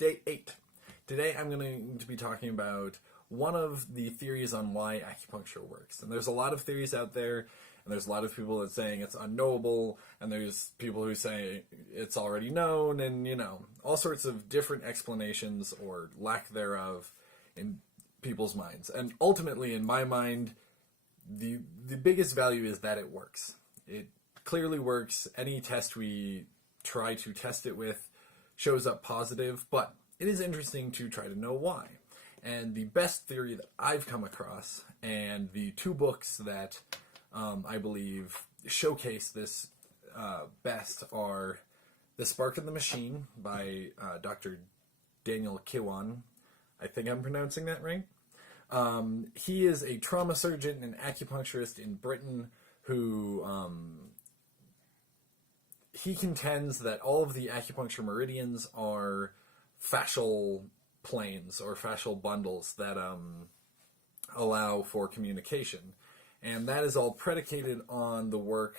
Day 8. Today I'm going to be talking about one of the theories on why acupuncture works. And there's a lot of theories out there, and there's a lot of people that saying it's unknowable, and there's people who say it's already known, and all sorts of different explanations or lack thereof in people's minds. And ultimately, in my mind, the biggest value is that it works. It clearly works. Any test we try to test it with shows up positive, but it is interesting to try to know why. And the best theory that I've come across, and the two books that I believe showcase this best, are The Spark in the Machine by Dr. Daniel Kiwan. I think I'm pronouncing that right. He is a trauma surgeon and acupuncturist in Britain who he contends that all of the acupuncture meridians are fascial planes or fascial bundles that allow for communication. And that is all predicated on the work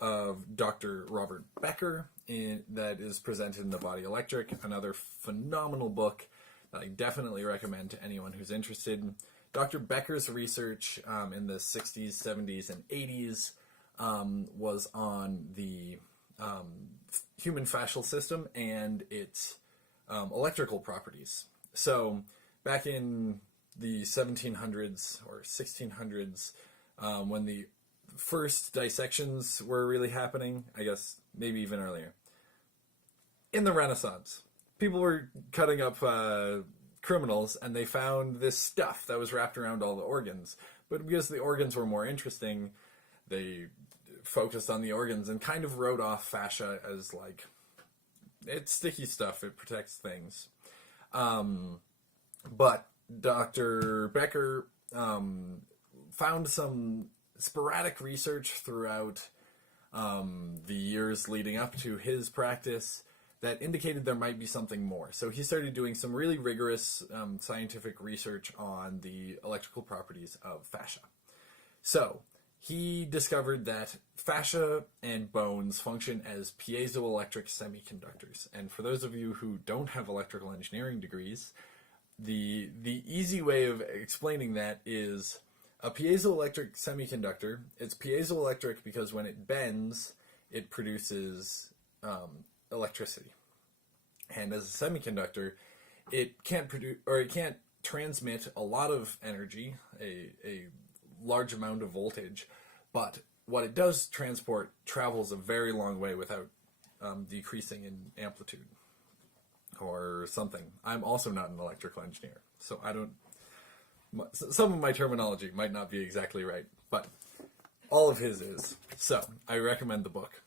of Dr. Robert Becker that is presented in The Body Electric, another phenomenal book that I definitely recommend to anyone who's interested. Dr. Becker's research in the 60s, 70s, and 80s was on the human fascial system and its electrical properties. So back in the 1700s or 1600s, when the first dissections were really happening, I guess maybe even earlier, in the Renaissance, people were cutting up criminals, and they found this stuff that was wrapped around all the organs. But because the organs were more interesting, they focused on the organs and kind of wrote off fascia as like, it's sticky stuff, it protects things. But Dr. Becker found some sporadic research throughout the years leading up to his practice that indicated there might be something more. So he started doing some really rigorous scientific research on the electrical properties of fascia. So he discovered that fascia and bones function as piezoelectric semiconductors. And for those of you who don't have electrical engineering degrees, the easy way of explaining that is a piezoelectric semiconductor. It's piezoelectric because when it bends, it produces electricity. And as a semiconductor, it can't produce, or it can't transmit a lot of energy, a large amount of voltage, but what it does transport travels a very long way without decreasing in amplitude or something. I'm also not an electrical engineer, so some of my terminology might not be exactly right, but all of his is. So I recommend the book.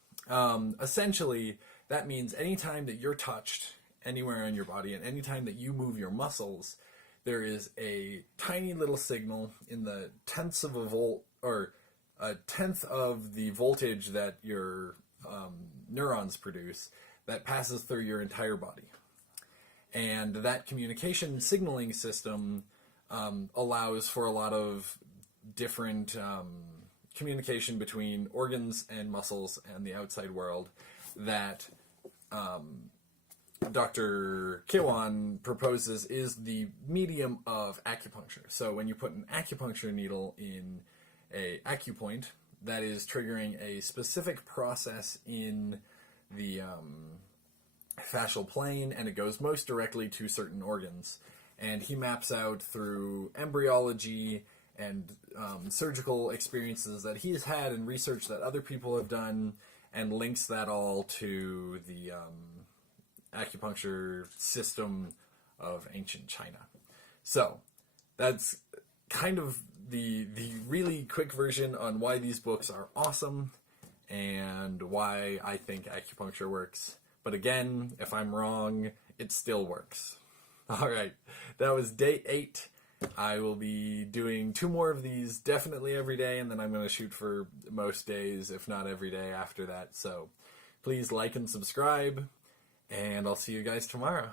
Essentially, that means anytime that you're touched anywhere on your body and anytime that you move your muscles, there is a tiny little signal in the tenths of a volt, or a tenth of the voltage that your neurons produce, that passes through your entire body. And that communication signaling system allows for a lot of different communication between organs and muscles and the outside world that Dr. Kiwan proposes is the medium of acupuncture. So when you put an acupuncture needle in a acupoint, that is triggering a specific process in the fascial plane, and it goes most directly to certain organs. And he maps out through embryology and surgical experiences that he's had and research that other people have done, and links that all to the acupuncture system of ancient China. So that's kind of the really quick version on why these books are awesome and why I think acupuncture works. But again, if I'm wrong, it still works. All right, that was day 8. I will be doing 2 more of these definitely every day, and then I'm going to shoot for most days, if not every day after that. So please like and subscribe, and I'll see you guys tomorrow.